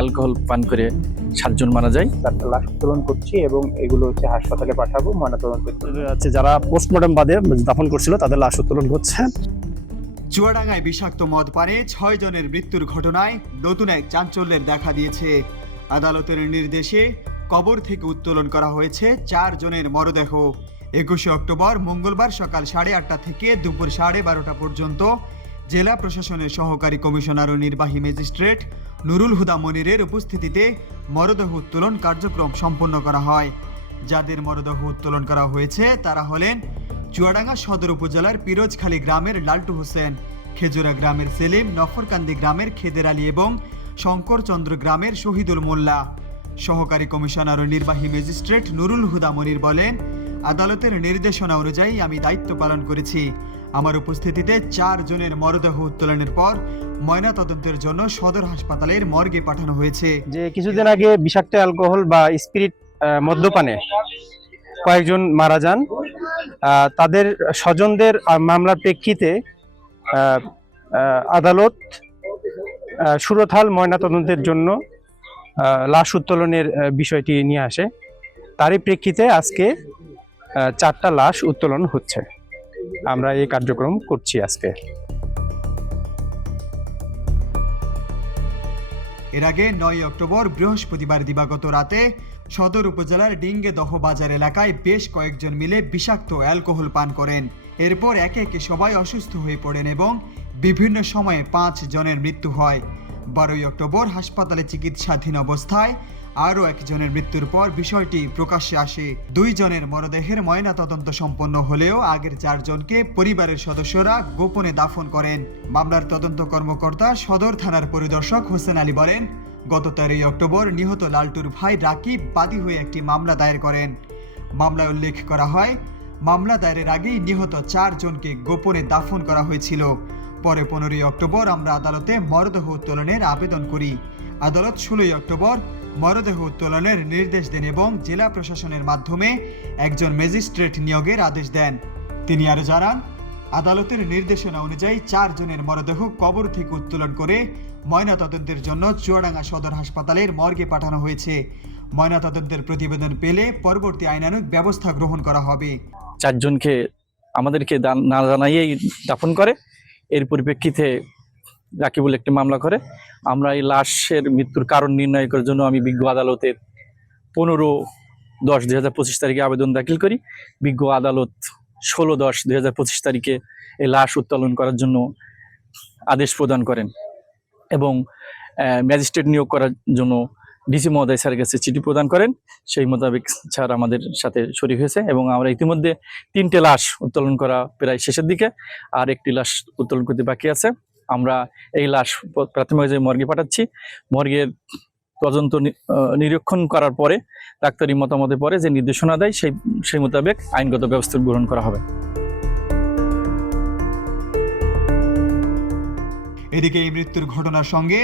Alcohol পান করে সাতজন মারা যায়। চারটা লাশ উত্তোলন করছি এবং এগুলো হচ্ছে হাসপাতালে পাঠাবো ময়নাতদন্তের জন্য। আছে যারা পোস্টমর্টম বাদে দাফন করছিল তাদের লাশ উত্তোলন হচ্ছে। চুয়াডাঙ্গায় বিষাক্ত মদ পানে ছয় জনের মৃত্যুর ঘটনায় নতুন এক চাঞ্চল্যের দেখা দিয়েছে। আদালতের নির্দেশে কবর থেকে উত্তোলন করা হয়েছে চার জনের মরদেহ। একুশে অক্টোবর মঙ্গলবার সকাল সাড়ে আটটা থেকে দুপুর সাড়ে বারোটা পর্যন্ত জেলা প্রশাসনের সহকারী কমিশনার ও নির্বাহী ম্যাজিস্ট্রেট নুরুল হুদা মনিরের উপস্থিতিতে মরদেহ উত্তোলন কার্যক্রম সম্পন্ন করা হয়। যাদের মরদেহ উত্তোলন করা হয়েছে, তারা হলেন চুয়াডাঙ্গা সদর উপজেলার পিরোজখালী গ্রামের লালটু হোসেন, খেজুরা গ্রামের সেলিম, নফরকান্দি গ্রামের খেদের আলী এবং শঙ্করচন্দ্র গ্রামের শহীদুল মোল্লা। সহকারী কমিশনার ও নির্বাহী ম্যাজিস্ট্রেট নুরুল হুদা মনির বলেন, আদালতের নির্দেশনা অনুযায়ী আমি দায়িত্ব পালন করেছি। আমার উপস্থিতিতে চার জনের মরদেহ উত্তোলনের পর ময়না তদন্তের জন্য সদর হাসপাতালের মর্গে পাঠানো হয়েছে। যে কিছুদিন আগে বিষাক্ত অ্যালকোহল বা স্পিরিট মদ্যপানে কয়েকজন মারা যান। তাদের স্বজনদের মামলার প্রেক্ষিতে আদালত সুরথাল ময়নাতদন্তের জন্য লাশ উত্তোলনের বিষয়টি নিয়ে আসে। তারই প্রেক্ষিতে আজকে চারটা লাশ উত্তোলন হচ্ছে। আমরা এই কার্যক্রম করছি আজকে। এর আগে নয় অক্টোবর বৃহস্পতিবার দিবাগত রাতে সদর উপজেলার ডিঙ্গে দহ বাজার এলাকায় বেশ কয়েকজন মিলে বিষাক্ত অ্যালকোহল পান করেন। এরপর একে একে সবাই অসুস্থ হয়ে পড়েন এবং বিভিন্ন সময়ে পাঁচ জনের মৃত্যু হয়। বারোই অক্টোবর হাসপাতালে চিকিৎসাধীন অবস্থায় আরও একজনের মৃত্যুর পর বিষয়টি প্রকাশ্যে আসে। দুই জনের মরদেহের ময়নাতদন্ত সম্পন্ন হলেও আগের চারজনকে পরিবারের সদস্যরা গোপনে দাফন করেন। মামলার তদন্ত কর্মকর্তা সদর থানার পরিদর্শক হোসেন আলী বলেন, গত তেরোই অক্টোবর নিহত লালটুর ভাই রাকিব বাদী হয়ে একটি মামলা দায়ের করেন। মামলায় উল্লেখ করা হয়, মামলা দায়েরের আগেই নিহত চারজনকে গোপনে দাফন করা হয়েছিল। পরে পনেরোই অক্টোবর আমরা আদালতে মরদেহ উত্তোলনের আবেদন করি। আদালত ষোলোই অক্টোবর মরদেহ উত্তোলনের নির্দেশ দেন এবং জেলা প্রশাসনের মাধ্যমে একজন ম্যাজিস্ট্রেট নিয়োগের আদেশ দেন। তিনি আরও জানান, আদালতের নির্দেশনা অনুযায়ী চারজনের মরদেহ কবর থেকে উত্তোলন করে ময়নাতদন্তের জন্য চুয়াডাঙ্গা সদর হাসপাতালের মর্গে পাঠানো হয়েছে। ময়নাতদন্তের প্রতিবেদন পেলে পরবর্তী আইনানুগ ব্যবস্থা গ্রহণ করা হবে। চারজনকে আমাদেরকে না জানাইয়েই দাফন করে। এর পরিপ্রেক্ষিতে রাকিবুল একটি মামলা করে। আমরা এই লাশের মৃত্যুর কারণ নির্ণয় করার জন্য আমি বিজ্ঞ আদালতের পনেরো দশ দুই হাজার পঁচিশ তারিখে আবেদন দাখিল করি। বিজ্ঞ আদালত ষোলো দশ দুই হাজার পঁচিশ তারিখে এই লাশ উত্তোলন করার জন্য আদেশ প্রদান করেন এবং ম্যাজিস্ট্রেট নিয়োগ করার জন্য ডিসি মহোদয় স্যারের কাছে চিঠি প্রদান করেন। সেই মোতাবেক স্যার আমাদের সাথে শরীর হয়েছে এবং আমরা ইতিমধ্যে তিনটে লাশ উত্তোলন করা প্রায় শেষের দিকে আর একটি লাশ উত্তোলন করতে বাকি আছে। আমরা এই লাশ প্রাথমিক মর্গে পাঠাচ্ছি। মর্গের তদন্ত নিরীক্ষণ করার পরে ডাক্তারি মতামতের পরে যে নির্দেশনা দেয় সেই সেই মোতাবেক আইনগত ব্যবস্থা গ্রহণ করা হবে। এদিকে এই মৃত্যুর ঘটনার সঙ্গে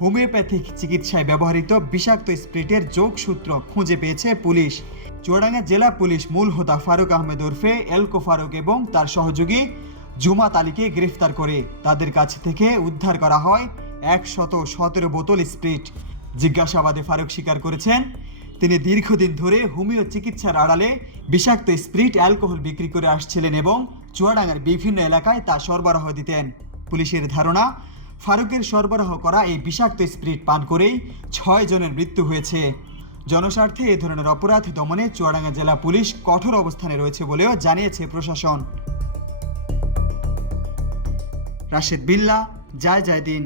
হোমিওপ্যাথিক চিকিৎসায় ব্যবহৃত বিষাক্ত স্প্রিটের যোগসূত্র খুঁজে পেয়েছে পুলিশ। চুয়াডাঙ্গা জেলা পুলিশ মূল হোতা ফারুক আহমেদ ওরফে এলকো ফারুক এবং তার সহযোগী জুমাত আলীকে গ্রেফতার করে। তাদের কাছ থেকে উদ্ধার করা হয় একশত সতেরো বোতল স্প্রিট। জিজ্ঞাসাবাদে ফারুক স্বীকার করেছেন, তিনি দীর্ঘদিন ধরে হোমিও চিকিৎসার আড়ালে বিষাক্ত স্প্রিট অ্যালকোহল বিক্রি করে আসছিলেন এবং চুয়াডাঙ্গার বিভিন্ন এলাকায় তা সরবরাহ দিতেন। পুলিশের ধারণা ফারুকের সরবরাহ করা এই বিষাক্ত স্প্রিট পান করেই ছয় জনের মৃত্যু হয়েছে। জনস্বার্থে এ ধরনের অপরাধ দমনে চুয়াডাঙ্গা জেলা পুলিশ কঠোর অবস্থানে রয়েছে বলেও জানিয়েছে প্রশাসন। রাশেদ বিল্লা, জয় জয় দিন